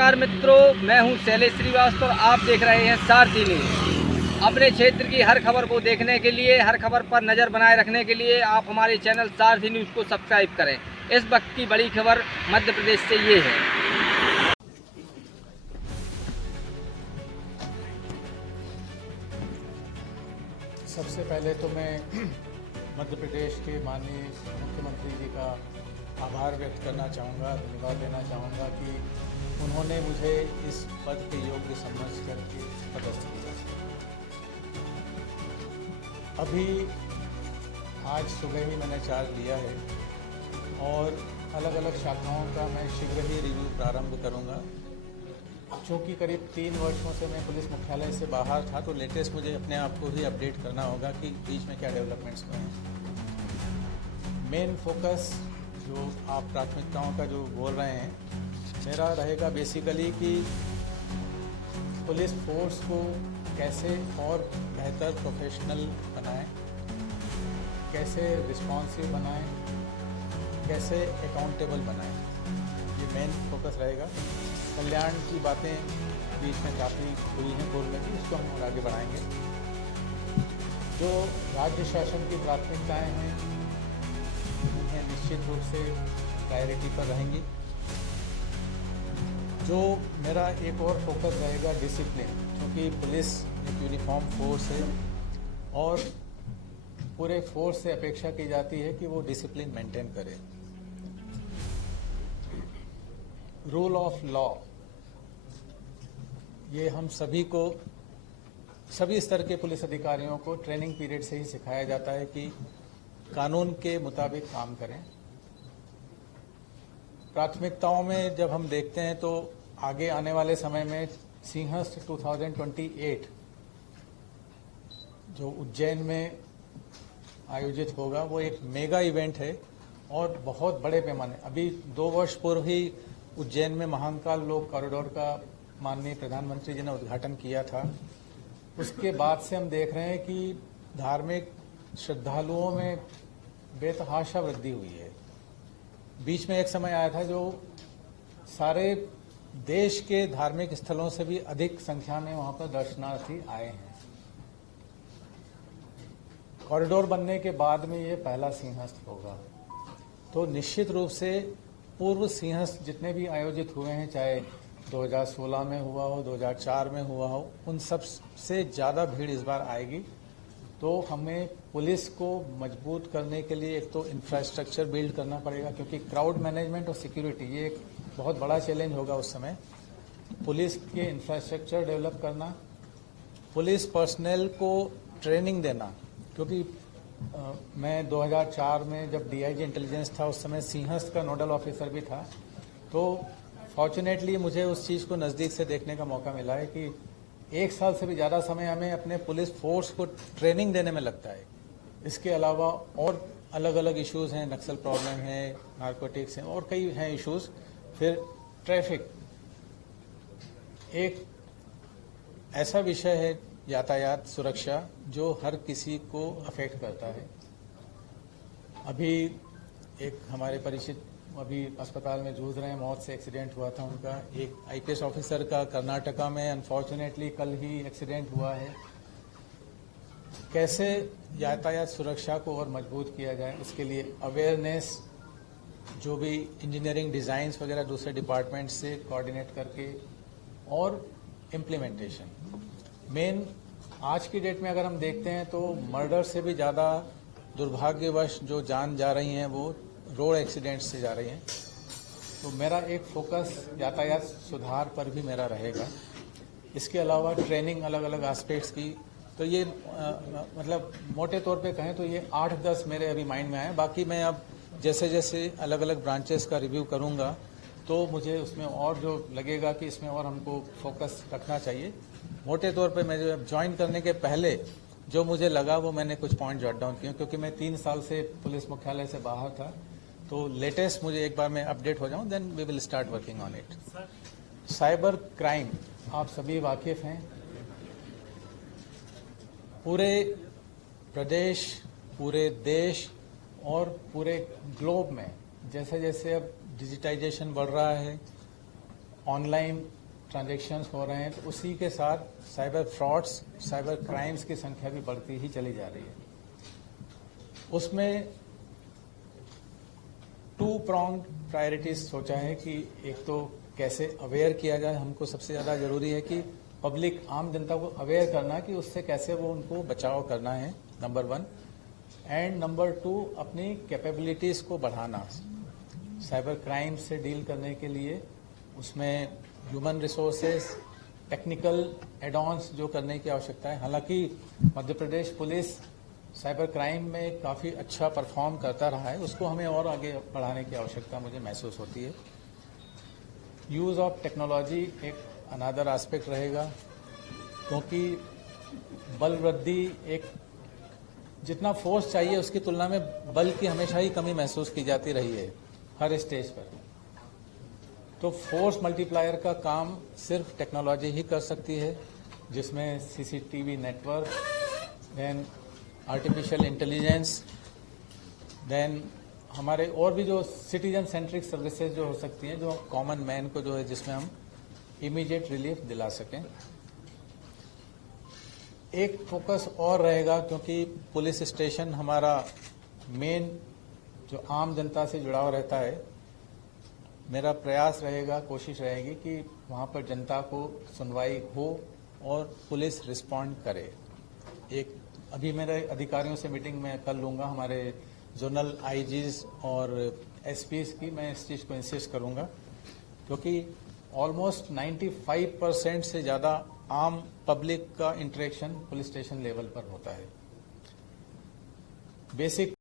नमस्कार मित्रों, मैं हूं शैलेश श्रीवास्तव और आप देख रहे हैं सारथी न्यूज। अपने क्षेत्र की हर खबर को देखने के लिए, हर खबर पर नज़र बनाए रखने के लिए आप हमारे चैनल सारथी न्यूज को सब्सक्राइब करें। इस वक्त की बड़ी खबर मध्य प्रदेश से ये है। सबसे पहले तो मैं मध्य प्रदेश के माननीय मुख्यमंत्री जी का आभार व्यक्त करना चाहूँगा, धन्यवाद देना चाहूँगा कि उन्होंने मुझे इस पद के योग्य समझ करके पदस्थ किया। अभी आज सुबह ही मैंने चार्ज लिया है और अलग अलग शाखाओं का मैं शीघ्र ही रिव्यू प्रारंभ करूँगा। चूँकि करीब 3 वर्षों से मैं पुलिस मुख्यालय से बाहर था, तो लेटेस्ट मुझे अपने आप को ही अपडेट करना होगा कि बीच में क्या डेवलपमेंट्स हुए हैं। मेन फोकस जो आप प्राथमिकताओं का जो बोल रहे हैं, मेरा रहेगा बेसिकली कि पुलिस फोर्स को कैसे और बेहतर प्रोफेशनल बनाएं, कैसे रिस्पॉन्सिव बनाएं, कैसे अकाउंटेबल बनाएं। ये मेन फोकस रहेगा। कल्याण की बातें बीच में काफ़ी हुई हैं बोलने की, इसको हम और आगे बढ़ाएंगे। जो राज्य शासन की प्राथमिकताएं हैं उन्हें निश्चित रूप से प्रायोरिटी पर रहेंगी। जो मेरा एक और फोकस रहेगा डिसिप्लिन, क्योंकि पुलिस एक यूनिफॉर्म फोर्स है और पूरे फोर्स से अपेक्षा की जाती है कि वो डिसिप्लिन मेंटेन करे। रूल ऑफ लॉ, ये हम सभी को, सभी स्तर के पुलिस अधिकारियों को ट्रेनिंग पीरियड से ही सिखाया जाता है कि कानून के मुताबिक काम करें। प्राथमिकताओं में जब हम देखते हैं तो आगे आने वाले समय में सिंहस्थ 2028 जो उज्जैन में आयोजित होगा, वो एक मेगा इवेंट है और बहुत बड़े पैमाने। अभी 2 वर्ष पूर्व ही उज्जैन में महाकाल लोक कॉरिडोर का माननीय प्रधानमंत्री जी ने उद्घाटन किया था। उसके बाद से हम देख रहे हैं कि धार्मिक श्रद्धालुओं में बेतहाशा वृद्धि हुई है। बीच में एक समय आया था जो सारे देश के धार्मिक स्थलों से भी अधिक संख्या में वहां पर दर्शनार्थी आए हैं। कॉरिडोर बनने के बाद में ये पहला सिंहस्थ होगा। तो निश्चित रूप से पूर्व सिंहस्थ जितने भी आयोजित हुए हैं, चाहे 2016 में हुआ हो, 2004 में हुआ हो, उन सब से ज़्यादा भीड़ इस बार आएगी। तो हमें पुलिस को मजबूत करने के लिए एक तो इंफ्रास्ट्रक्चर बिल्ड करना पड़ेगा, क्योंकि क्राउड मैनेजमेंट और सिक्योरिटी ये एक बहुत बड़ा चैलेंज होगा उस समय। पुलिस के इंफ्रास्ट्रक्चर डेवलप करना, पुलिस पर्सनल को ट्रेनिंग देना, क्योंकि मैं 2004 में जब डीआईजी इंटेलिजेंस था, उस समय सिंहस्थ का नोडल ऑफिसर भी था। तो फॉर्चुनेटली मुझे उस चीज़ को नज़दीक से देखने का मौका मिला है कि 1 साल से भी ज़्यादा समय हमें अपने पुलिस फोर्स को ट्रेनिंग देने में लगता है। इसके अलावा और अलग अलग इश्यूज हैं, नक्सल प्रॉब्लम है, नारकोटिक्स हैं और कई हैं इश्यूज। फिर ट्रैफिक एक ऐसा विषय है, यातायात सुरक्षा, जो हर किसी को अफेक्ट करता है। अभी एक हमारे परिचित अभी अस्पताल में जूझ रहे हैं, मौत से एक्सीडेंट हुआ था उनका। एक आईपीएस ऑफिसर का कर्नाटका में अनफॉर्चुनेटली कल ही एक्सीडेंट हुआ है। कैसे यातायात सुरक्षा को और मजबूत किया जाए, उसके लिए अवेयरनेस, जो भी इंजीनियरिंग डिज़ाइंस वगैरह दूसरे डिपार्टमेंट से कोऑर्डिनेट करके, और इम्प्लीमेंटेशन। मेन आज की डेट में अगर हम देखते हैं तो मर्डर से भी ज़्यादा दुर्भाग्यवश जो जान जा रही हैं वो रोड एक्सीडेंट से जा रही हैं। तो मेरा एक फोकस यातायात सुधार पर भी मेरा रहेगा। इसके अलावा ट्रेनिंग अलग अलग एस्पेक्ट्स की। तो ये मतलब मोटे तौर पे कहें तो ये 8-10 मेरे अभी माइंड में आए। बाकी मैं अब जैसे जैसे अलग अलग ब्रांचेस का रिव्यू करूंगा तो मुझे उसमें और जो लगेगा कि इसमें और हमको फोकस रखना चाहिए। मोटे तौर पे मैं जब ज्वाइन करने के पहले जो मुझे लगा वो मैंने कुछ पॉइंट जॉट डाउन किए, क्योंकि मैं 3 साल से पुलिस मुख्यालय से बाहर था। तो लेटेस्ट मुझे एक बार मैं अपडेट हो जाऊं, then we will start working on it. Cyber crime आप सभी वाकिफ हैं। पूरे प्रदेश, पूरे देश और पूरे ग्लोब में जैसे जैसे अब डिजिटाइजेशन बढ़ रहा है, ऑनलाइन ट्रांजैक्शंस हो रहे हैं, तो उसी के साथ साइबर फ्रॉड्स, साइबर क्राइम्स की संख्या भी बढ़ती ही चली जा रही है। उसमें 2 pronged प्रायोरिटीज सोचा है कि एक तो कैसे अवेयर किया जाए, हमको सबसे ज़्यादा ज़रूरी है कि पब्लिक, आम जनता को अवेयर करना कि उससे कैसे वो उनको बचाव करना है, नंबर 1। एंड नंबर 2, अपनी कैपेबिलिटीज़ को बढ़ाना साइबर क्राइम से डील करने के लिए। उसमें ह्यूमन रिसोर्सेज, टेक्निकल एड-ऑन्स जो करने की आवश्यकता है। हालांकि Madhya Pradesh police cyber crime में काफ़ी अच्छा परफॉर्म करता रहा है, उसको हमें और आगे बढ़ाने की आवश्यकता मुझे महसूस होती है। यूज़ ऑफ टेक्नोलॉजी एक अनदर एस्पेक्ट रहेगा, क्योंकि बल वृद्धि, एक जितना फोर्स चाहिए उसकी तुलना में बल की हमेशा ही कमी महसूस की जाती रही है हर स्टेज पर। तो फोर्स मल्टीप्लायर का काम सिर्फ टेक्नोलॉजी ही कर सकती है, जिसमें CCTV network, then artificial intelligence, then हमारे और भी जो सिटीजन सेंट्रिक सर्विसेज जो हो सकती हैं, जो कॉमन मैन को जो है, जिसमें हम इमीडिएट रिलीफ दिला सकें। एक फोकस और रहेगा, क्योंकि पुलिस स्टेशन हमारा मेन जो आम जनता से जुड़ाव रहता है, मेरा प्रयास रहेगा, कोशिश रहेगी कि वहाँ पर जनता को सुनवाई हो और पुलिस रिस्पॉन्ड करे। एक अभी मेरे अधिकारियों से मीटिंग में कर लूँगा, हमारे जोनल आईजीज और एसपीज की, मैं इस चीज़ को इंसिस्ट करूँगा, क्योंकि ऑलमोस्ट 95% से ज़्यादा आम पब्लिक का इंटरेक्शन पुलिस स्टेशन लेवल पर होता है। बेसिक